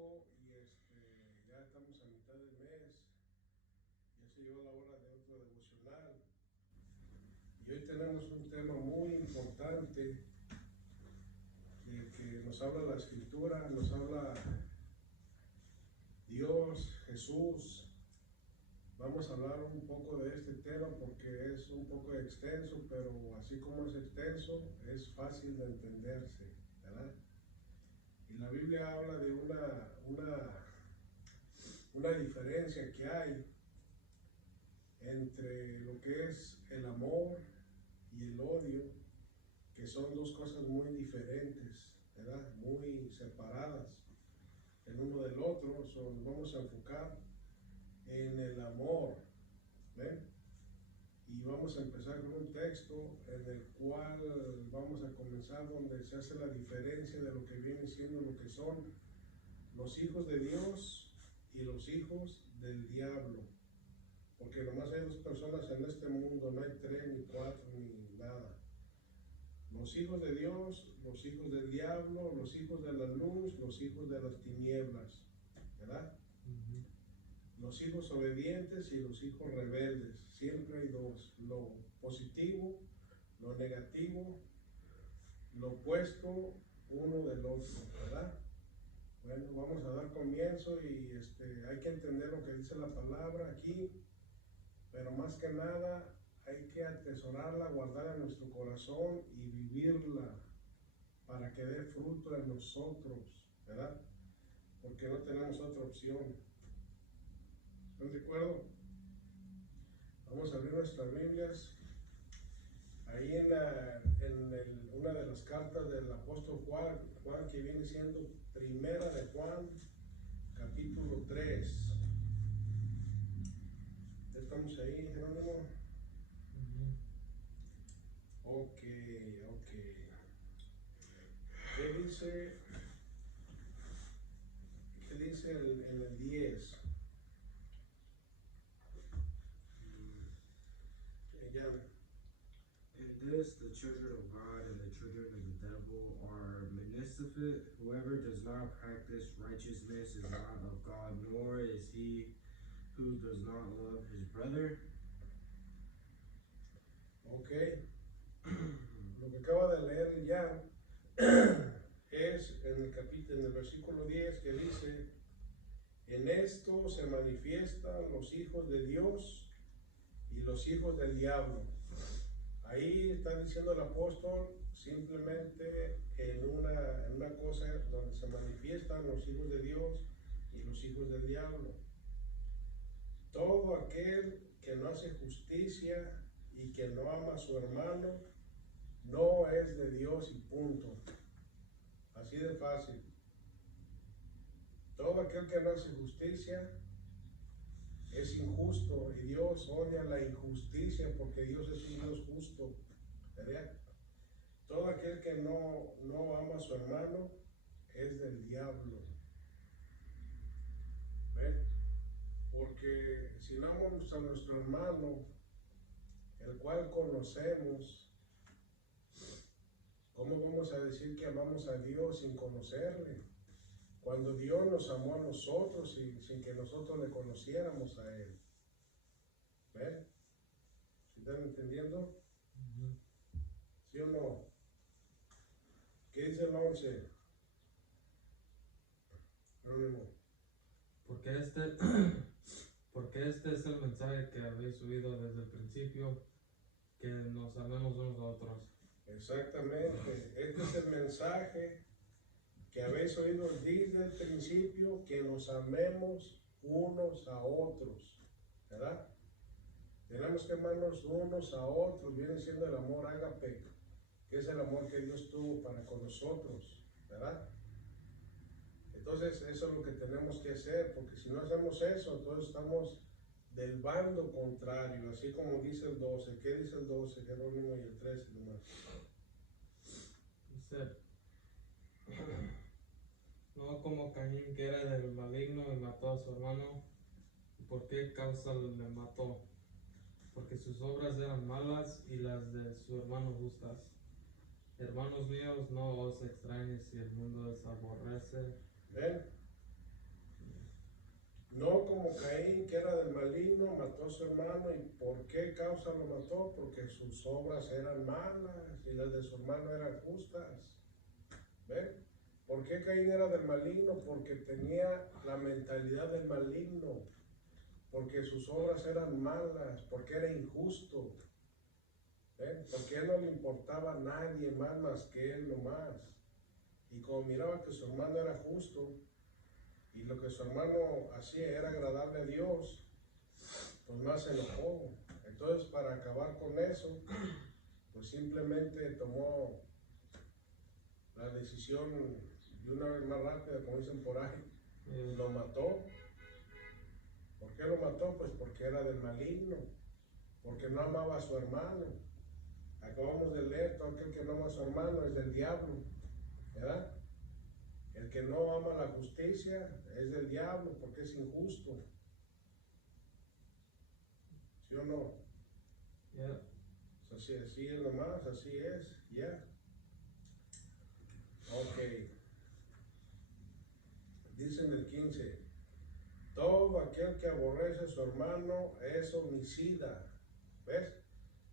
domingo y ya estamos a mitad del mes, ya se llegó la hora de otro devocional y hoy tenemos un tema muy importante de que nos habla la escritura, nos habla Dios, Jesús. Vamos a hablar un poco de este tema porque es un poco extenso, pero así como es extenso, es fácil de entenderse, ¿verdad? Y la Biblia habla de una diferencia que hay entre lo que es el amor y el odio, que son dos cosas muy diferentes, ¿verdad? Muy separadas el uno del otro. Vamos a enfocar en el amor, ¿ven? Y vamos a empezar con un texto en el cual vamos a comenzar donde se hace la diferencia de lo que viene siendo lo que son los hijos de Dios y los hijos del diablo. Porque nomás hay dos personas en este mundo, no hay tres, ni cuatro, ni nada. Los hijos de Dios, los hijos del diablo, los hijos de la luz, los hijos de las tinieblas, ¿verdad? Los hijos obedientes y los hijos rebeldes. Siempre hay dos, lo positivo, lo negativo, lo opuesto uno del otro, ¿verdad? Bueno, vamos a dar comienzo y hay que entender lo que dice la palabra aquí, pero más que nada hay que atesorarla, guardarla en nuestro corazón y vivirla para que dé fruto en nosotros, ¿verdad? Porque no tenemos otra opción. ¿Están de acuerdo? Vamos a abrir nuestras Biblias. Ahí en una de las cartas del apóstol Juan, que viene siendo Primera de Juan, capítulo 3. ¿Estamos ahí, Jerónimo? Ok. ¿Qué dice en el 10? Ya. In this, the children of God and the children of the devil are manifested. Whoever does not practice righteousness is not of God, nor is he who does not love his brother. Ok. Lo que acaba de leer ya es en el versículo 10 que dice: en esto se manifiestan los hijos de Dios y los hijos del diablo. Ahí está diciendo el apóstol simplemente en una cosa donde se manifiestan los hijos de Dios y los hijos del diablo. Todo aquel que no hace justicia y que no ama a su hermano no es de Dios y punto. Así de fácil. Todo aquel que no hace justicia es injusto y Dios odia la injusticia porque Dios es un Dios justo, ¿verdad? Todo aquel que no ama a su hermano es del diablo. ¿Ven? Porque si no amamos a nuestro hermano, el cual conocemos, ¿cómo vamos a decir que amamos a Dios sin conocerle? Cuando Dios nos amó a nosotros y sin que nosotros le conociéramos a Él. ¿Ven? ¿Sí están entendiendo? ¿Sí o no? ¿Qué dice el 11? Porque este es el mensaje que habéis oído desde el principio, que nos amemos unos a otros. Exactamente. Este es el mensaje que habéis oído desde el principio, que nos amemos unos a otros, ¿verdad? Tenemos que amarnos unos a otros. Viene siendo el amor ágape, que es el amor que Dios tuvo para con nosotros, ¿verdad? Entonces eso es lo que tenemos que hacer, porque si no hacemos eso, entonces estamos del bando contrario, así como dice el 12. ¿Qué dice el 12, Jerónimo, y el 13 nomás? Dice, no como Caín, que era del maligno y mató a su hermano. ¿Por qué causa le mató? Porque sus obras eran malas y las de su hermano justas. Hermanos míos, no os extrañes si el mundo os aborrece. ¿Ven? No como Caín, que era del maligno, mató a su hermano. ¿Y por qué causa lo mató? Porque sus obras eran malas y las de su hermano eran justas. ¿Ven? ¿Por qué Caín era del maligno? Porque tenía la mentalidad del maligno, porque sus obras eran malas, porque era injusto. ¿Ven? Porque a él no le importaba a nadie más que él nomás. Y como miraba que su hermano era justo, y lo que su hermano hacía era agradable a Dios, pues más se enojó. Entonces, para acabar con eso, pues simplemente tomó la decisión de una vez más rápida, como dicen por ahí, lo mató. ¿Por qué lo mató? Pues porque era del maligno, porque no amaba a su hermano. Acabamos de leer, todo aquel que no ama a su hermano es del diablo, ¿verdad? El que no ama la justicia es del diablo porque es injusto. ¿Sí o no? Yeah. Así es nomás, así es, ya. Ok. Dice en el 15, todo aquel que aborrece a su hermano es homicida. ¿Ves?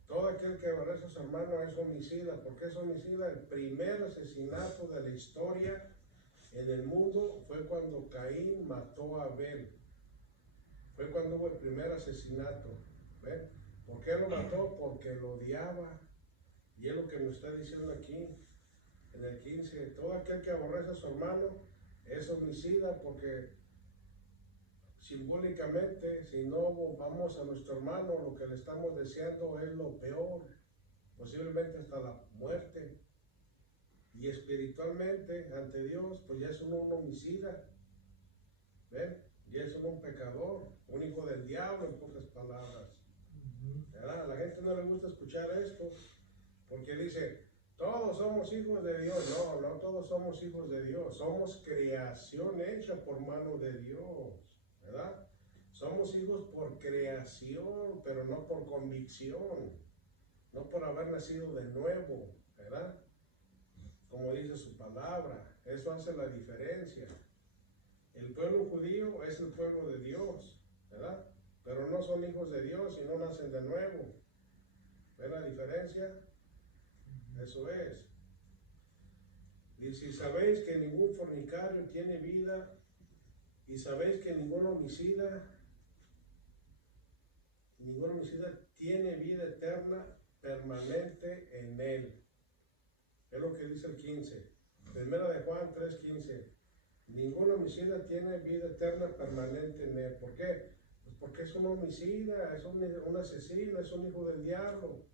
Todo aquel que aborrece a su hermano es homicida. ¿Por qué es homicida? El primer asesinato de la historia en el mundo fue cuando Caín mató a Abel. Fue cuando hubo el primer asesinato. ¿Ven? ¿Por qué lo mató? Porque lo odiaba. Y es lo que nos está diciendo aquí en el 15. Todo aquel que aborrece a su hermano es homicida, porque simbólicamente, si no vamos a nuestro hermano, lo que le estamos deseando es lo peor, posiblemente hasta la muerte. Y espiritualmente, ante Dios, pues ya es un homicida. ¿Ven? Ya es un pecador, un hijo del diablo, en pocas palabras. ¿Verdad? A la gente no le gusta escuchar esto, porque dice, todos somos hijos de Dios. No, no todos somos hijos de Dios. Somos creación hecha por mano de Dios, ¿verdad? Somos hijos por creación, pero no por convicción, no por haber nacido de nuevo, ¿verdad? Como dice su palabra, eso hace la diferencia. El pueblo judío es el pueblo de Dios, ¿verdad? Pero no son hijos de Dios y no nacen de nuevo. ¿Ven la diferencia? Eso es. Y si sabéis que ningún fornicario tiene vida, y sabéis que ningún homicida tiene vida eterna permanente en él. Es lo que dice el 15. Primera de Juan 3:15. Ningún homicida tiene vida eterna permanente en él. ¿Por qué? Pues porque es un homicida, es un asesino, es un hijo del diablo.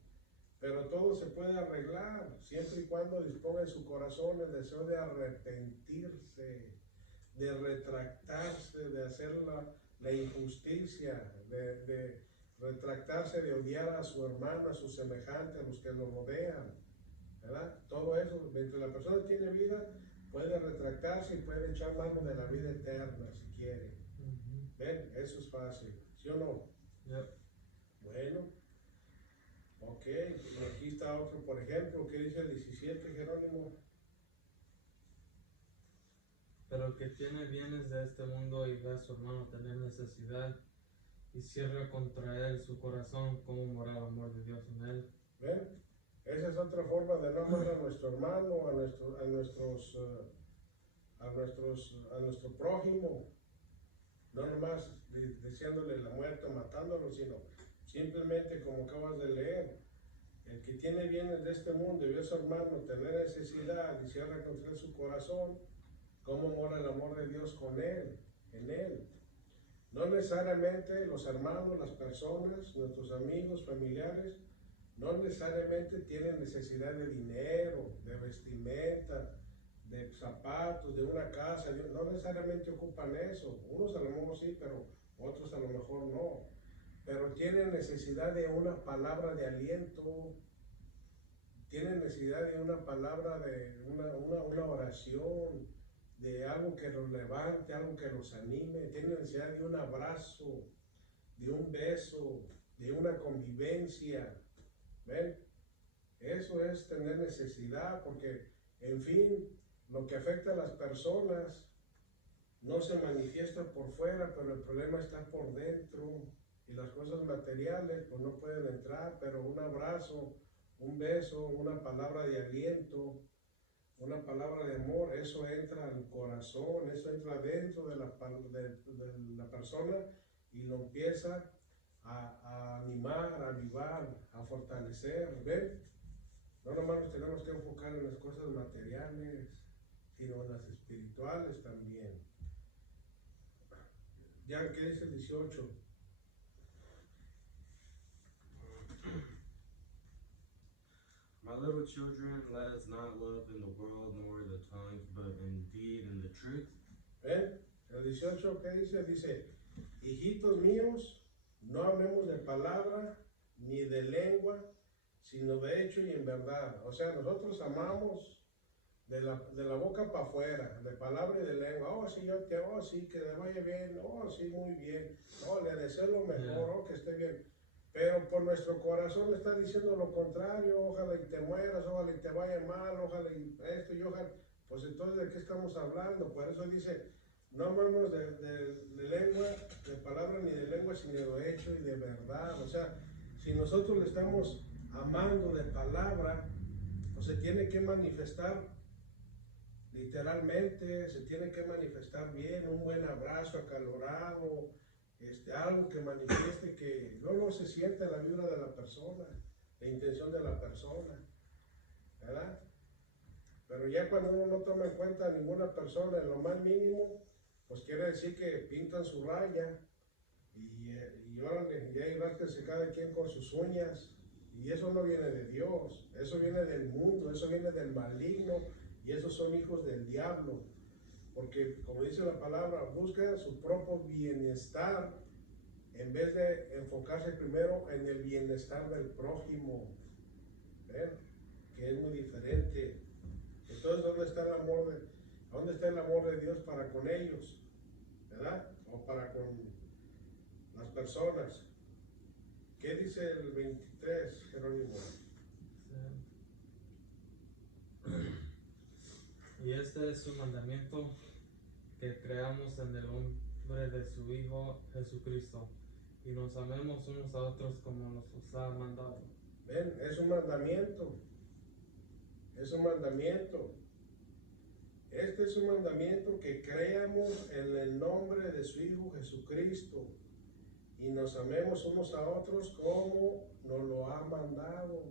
Pero todo se puede arreglar, siempre y cuando disponga en su corazón el deseo de arrepentirse, de retractarse, de hacer la injusticia, de retractarse, de odiar a su hermano, a su semejante, a los que lo rodean, ¿verdad? Todo eso, mientras la persona tiene vida, puede retractarse y puede echar mano de la vida eterna si quiere. ¿Ven? Eso es fácil, ¿sí o no? Yep. Bueno, ok, y aquí está otro, por ejemplo, ¿qué dice el 17, Jerónimo? Pero el que tiene bienes de este mundo y ve a su hermano tener necesidad y cierra contra él su corazón, ¿cómo mora el amor de Dios en él? ¿Ven? Esa es otra forma de no amar a nuestro hermano, a nuestro prójimo. No nomás deseándole la muerte o matándolo, sino simplemente como acabas de leer. El que tiene bienes de este mundo y ve a su hermano tener necesidad y cierra contra él su corazón, ¿cómo mora el amor de Dios con él, en él? No necesariamente los hermanos, las personas, nuestros amigos, familiares, no necesariamente tienen necesidad de dinero, de vestimenta, de zapatos, de una casa. No necesariamente ocupan eso. Unos a lo mejor sí, pero otros a lo mejor no. Pero tienen necesidad de una palabra de aliento, tienen necesidad de una palabra, de una oración, de algo que los levante, algo que los anime. Tienen necesidad de un abrazo, de un beso, de una convivencia. ¿Ven? Eso es tener necesidad, porque, en fin, lo que afecta a las personas no se manifiesta por fuera, pero el problema está por dentro. Y las cosas materiales pues no pueden entrar, pero un abrazo, un beso, una palabra de aliento, una palabra de amor, eso entra al corazón, eso entra dentro de la persona y lo empieza a animar, a avivar, a fortalecer. ¿Ven? No nomás nos tenemos que enfocar en las cosas materiales, sino en las espirituales también. Ya, ¿qué dice el 18? My little children, let us not love in the world nor the tongues, but indeed in the truth. ¿Ven? El 18, ¿qué dice? Dice, hijitos míos, no hablemos de palabra ni de lengua, sino de hecho y en verdad. O sea, nosotros amamos de la boca para afuera, de palabra y de lengua. Oh, sí, oh, sí, que le vaya bien. Oh, sí, muy bien. Oh, le deseo lo mejor. Oh, que esté bien. Pero por nuestro corazón le está diciendo lo contrario. Ojalá y te mueras, ojalá y te vaya mal, ojalá y esto y ojalá. Pues entonces, ¿de qué estamos hablando? Por eso dice, no hablamos de lengua, de palabra ni de lengua, sino de hecho y de verdad. O sea, si nosotros le estamos amando de palabra, pues se tiene que manifestar literalmente, se tiene que manifestar bien, un buen abrazo acalorado, algo que manifieste que luego se siente la vibra de la persona, la intención de la persona, ¿verdad? Pero ya cuando uno no toma en cuenta a ninguna persona en lo más mínimo, pues quiere decir que pintan su raya y órale, ya hay rascarse cada quien con sus uñas, y eso no viene de Dios, eso viene del mundo, eso viene del maligno, y esos son hijos del diablo, porque como dice la palabra, buscan su propio bienestar en vez de enfocarse primero en el bienestar del prójimo. ¿Ven? Que es muy diferente. Entonces, ¿dónde está el amor de Dios para con ellos? ¿Verdad? O para con las personas. ¿Qué dice el 23, Jerónimo? Y este es su mandamiento, que creamos en el nombre de su Hijo Jesucristo, y nos amemos unos a otros como nos ha mandado. Ven, es un mandamiento. Es un mandamiento. Este es un mandamiento, que creamos en el nombre de su Hijo Jesucristo y nos amemos unos a otros como nos lo ha mandado.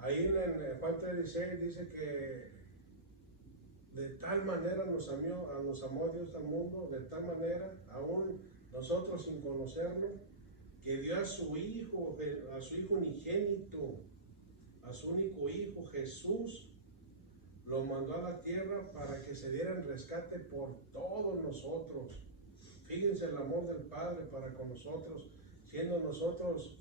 Ahí en Juan 3:16 dice que de tal manera nos amó Dios al mundo, de tal manera, aún nosotros sin conocerlo, que dio a su Hijo unigénito, a su único Hijo Jesús, lo mandó a la tierra para que se diera el rescate por todos nosotros. Fíjense el amor del Padre para con nosotros, siendo nosotros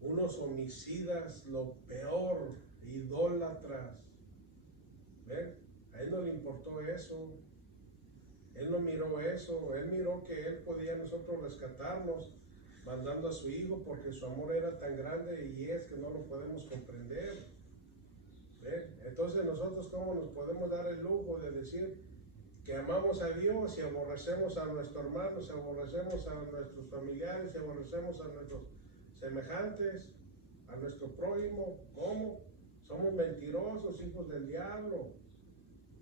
unos homicidas, lo peor, idólatras. ¿Ven? A él no le importó eso. Él no miró eso. Él miró que él podía nosotros rescatarnos mandando a su Hijo, porque su amor era tan grande y es que no lo podemos comprender. ¿Ven? Entonces nosotros, ¿cómo nos podemos dar el lujo de decir que amamos a Dios y aborrecemos a nuestros hermanos, aborrecemos a nuestros familiares, aborrecemos a nuestros semejantes, a nuestro prójimo? ¿Cómo? Somos mentirosos, hijos del diablo.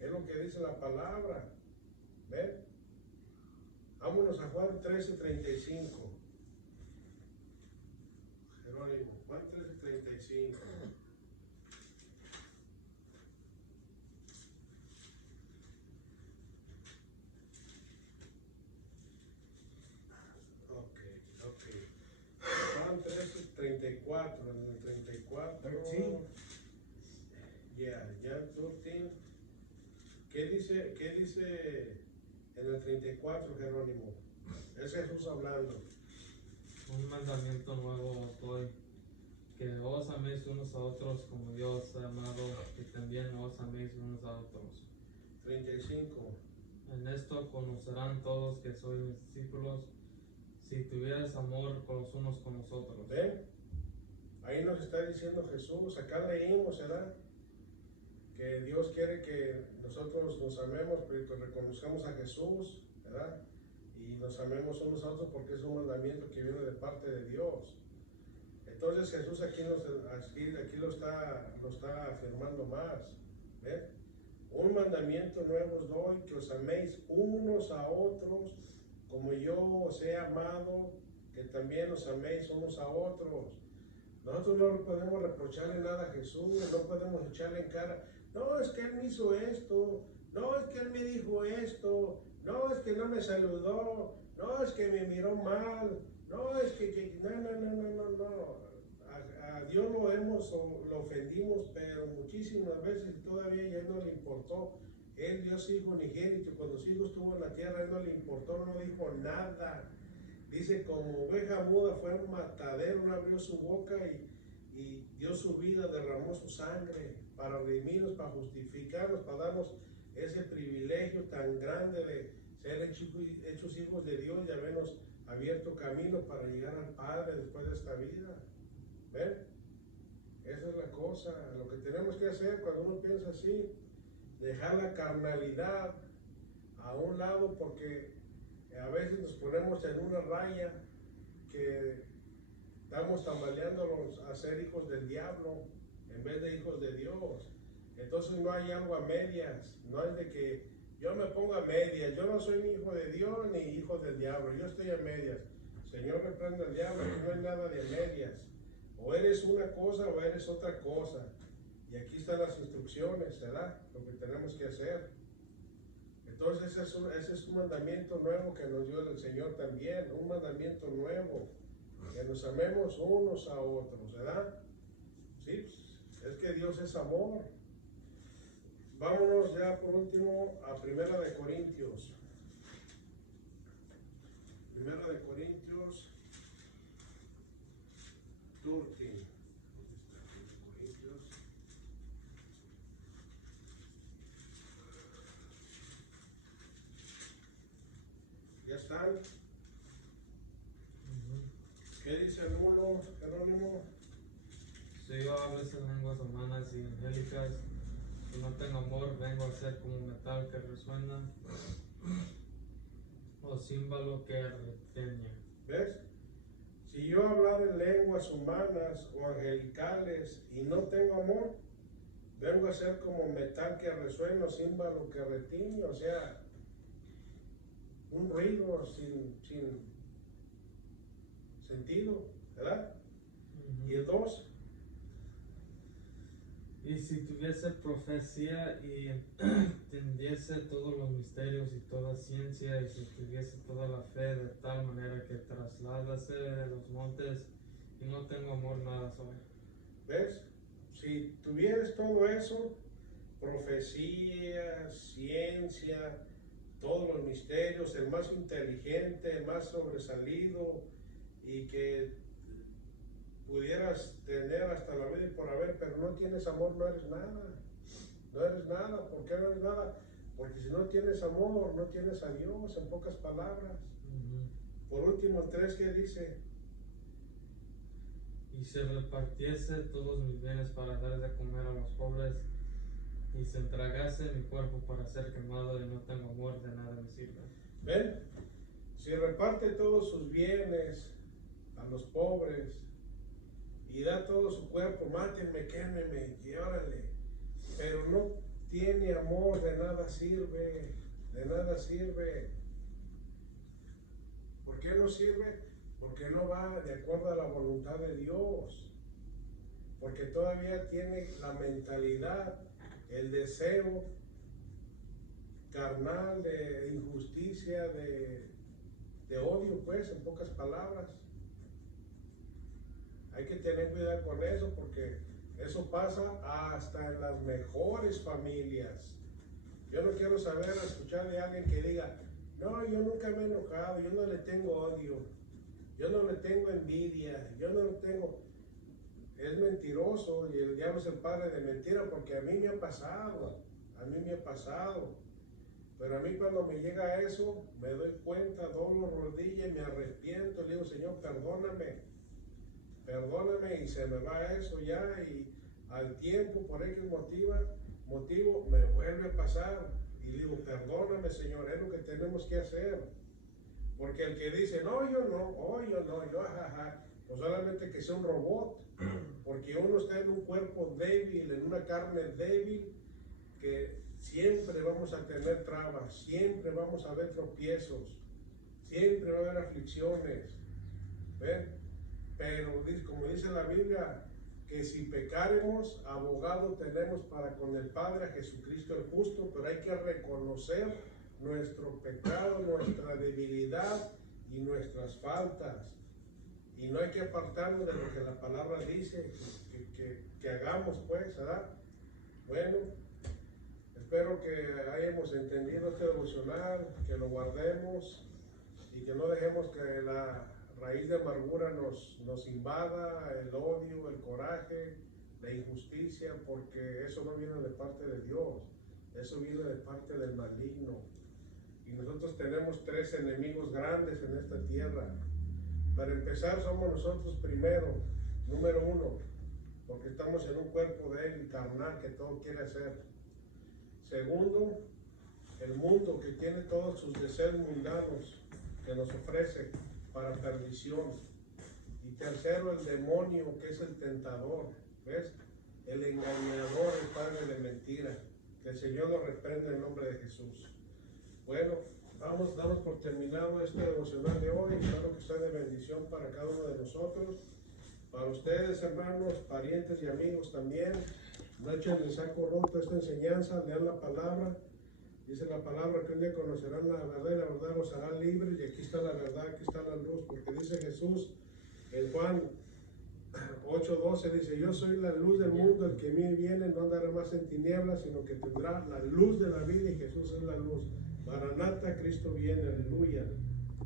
Es lo que dice la palabra. ¿Ven? Vámonos a Juan 13:35. Jerónimo, Juan 13:35. Juan 13:34, en el 34. 13. Yeah, John 13. ¿Qué dice en el 34, Jerónimo? Es Jesús hablando. Un mandamiento nuevo os doy, que os améis unos a otros como Dios os ha amado, y también os améis unos a otros. 35. En esto conocerán todos que sois mis discípulos, si tuvieras amor con los unos con los otros. ¿Ven? Ahí nos está diciendo Jesús. Acá leímos, ¿verdad? que Dios quiere que nosotros nos amemos, pero que reconozcamos a Jesús, ¿verdad? Y nos amemos unos a otros porque es un mandamiento que viene de parte de Dios. Entonces Jesús aquí lo está afirmando más. ¿Ven? Un mandamiento nuevo os doy, que os améis unos a otros, como yo os he amado, que también os améis unos a otros. Nosotros no podemos reprocharle nada a Jesús, no podemos echarle en cara, no, es que Él me hizo esto, no, es que Él me dijo esto, no, es que no me saludó, no, es que me miró mal, no, es que no. A Dios lo ofendimos, pero muchísimas veces todavía ya no le importó. Él dio su Hijo unigénito, cuando su Hijo estuvo en la tierra, Él no le importó, no dijo nada. Dice, como oveja muda fue un matadero, no abrió su boca y dio su vida, derramó su sangre para redimirnos, para justificarnos, para darnos ese privilegio tan grande de ser hechos hijos de Dios y habernos abierto camino para llegar al Padre después de esta vida. ¿Ven? Esa es la cosa, lo que tenemos que hacer cuando uno piensa así, dejar la carnalidad a un lado, porque a veces nos ponemos en una raya que estamos tambaleándonos a ser hijos del diablo en vez de hijos de Dios. Entonces no hay algo a medias, no es de que yo me ponga a medias, yo no soy ni hijo de Dios ni hijo del diablo, yo estoy a medias. Señor, reprenda al diablo, no hay nada de medias. O eres una cosa o eres otra cosa. Y aquí están las instrucciones, ¿verdad? Lo que tenemos que hacer. Entonces ese es un mandamiento nuevo que nos dio el Señor también, un mandamiento nuevo, que nos amemos unos a otros, ¿verdad? Sí, es que Dios es amor. Vámonos ya por último a Primera de Corintios. Primera de Corintios 13. ¿Ya están? ¿Qué dice el 1, Jerónimo? Si yo hablo esas lenguas humanas y angélicas, si no tengo amor, vengo a ser como un metal que resuena o címbalo que retiñe. ¿Ves? Si yo hablar en lenguas humanas o angelicales y no tengo amor, vengo a ser como metal que resuena o címbalo que retiñe, o sea, un ruido sin sentido, ¿verdad? Y el 2. Y si tuviese profecía y entendiese todos los misterios y toda ciencia, y si tuviese toda la fe de tal manera que trasladase de los montes, y no tengo amor, nada soy. ¿Ves? Si tuvieras todo eso, profecía, ciencia, todos los misterios, el más inteligente, el más sobresalido, y que pudieras tener hasta la vida y por haber, pero no tienes amor, no eres nada. No eres nada. ¿Por qué no eres nada? Porque si no tienes amor, no tienes a Dios, en pocas palabras. Por último, 3, ¿qué dice? Y se repartiese todos mis bienes para dar de comer a los pobres, y se entregase mi cuerpo para ser quemado, y no tengo amor, de nada me sirve. ¿Ven? Si reparte todos sus bienes a los pobres y da todo su cuerpo, mátenme, quémeme, y órale, pero no tiene amor, de nada sirve, de nada sirve. ¿Por qué no sirve? Porque no va de acuerdo a la voluntad de Dios, porque todavía tiene la mentalidad, el deseo carnal de injusticia, de odio, pues, en pocas palabras. Hay que tener cuidado con eso, porque eso pasa hasta en las mejores familias. Yo no quiero escuchar de alguien que diga, no, yo nunca me he enojado, yo no le tengo odio, yo no le tengo envidia, yo no le tengo... Es mentiroso, y el diablo es el padre de mentira, porque a mí me ha pasado, pero a mí cuando me llega eso, me doy cuenta, doblo rodillas, me arrepiento, le digo, Señor, perdóname, y se me va eso ya, y al tiempo, por X motivo, motivo, me vuelve a pasar. Y digo, perdóname, Señor, es lo que tenemos que hacer. Porque el que dice, no, yo no, oh, yo, jaja, pues solamente que sea un robot. Porque uno está en un cuerpo débil, en una carne débil, que siempre vamos a tener trabas, siempre vamos a ver tropiezos, siempre va a haber aflicciones. ¿Ven? Pero como dice la Biblia, que si pecaremos, abogado tenemos para con el Padre, a Jesucristo el justo, pero hay que reconocer nuestro pecado, nuestra debilidad y nuestras faltas. Y no hay que apartarnos de lo que la palabra dice que hagamos, pues, ¿verdad? Bueno, espero que hayamos entendido este devocional, que lo guardemos y que no dejemos que la raíz de amargura nos invada, el odio, el coraje, la injusticia, porque eso no viene de parte de Dios, eso viene de parte del maligno. Y nosotros tenemos 3 enemigos grandes en esta tierra. Para empezar, somos nosotros primero, número 1, porque estamos en un cuerpo débil, carnal, que todo quiere hacer. Segundo, el mundo, que tiene todos sus deseos mundanos que nos ofrece para perdición. Y tercero, el demonio, que es el tentador, ¿ves? El engañador, el padre de mentira. Que el Señor lo reprenda en nombre de Jesús. Bueno, damos por terminado este devocional de hoy. Espero que sea de bendición para cada uno de nosotros. Para ustedes, hermanos, parientes y amigos también. No echen el saco roto esta enseñanza, lean la palabra. Dice la palabra que un día conocerán la verdad y la verdad los hará libres. Y aquí está la verdad, aquí está la luz. Porque dice Jesús en Juan 8:12, dice, yo soy la luz del mundo, el que en mí viene no andará más en tinieblas, sino que tendrá la luz de la vida, y Jesús es la luz. Maranata, Cristo viene, aleluya.